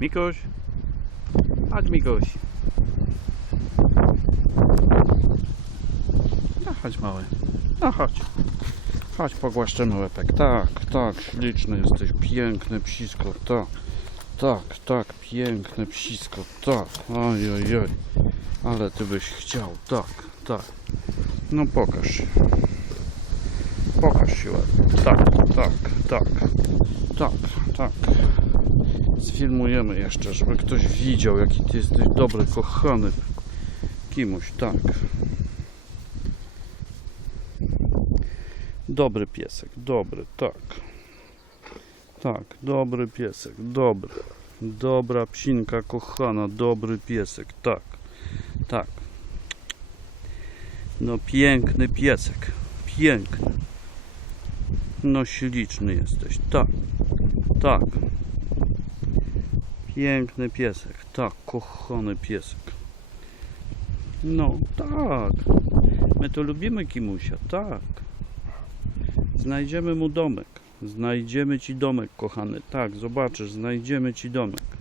Mikuś. Chodź Mikuś. No chodź mały. No chodź. Chodź pogłaszczemy łepek. Tak, tak, śliczny jesteś. Piękne psisko. Tak, tak, tak, piękne psisko. Tak. Oj, oj, oj. Ale ty byś chciał. Tak, tak. No pokaż się. Pokaż się ładnie. Tak, tak, tak. Tak, tak. Sfilmujemy jeszcze, żeby ktoś widział, jaki ty jesteś dobry, kochany. Kimuś, tak. Dobry piesek, dobry, tak. Tak, dobry piesek, dobry. Dobra psinka, kochana, dobry piesek, tak. Tak. No piękny piesek, piękny. No śliczny jesteś, tak. Tak. Piękny piesek, tak, kochany piesek. No, tak. My to lubimy Kimusia, tak. Znajdziemy mu domek. Znajdziemy ci domek, kochany. Tak, zobaczysz, znajdziemy ci domek.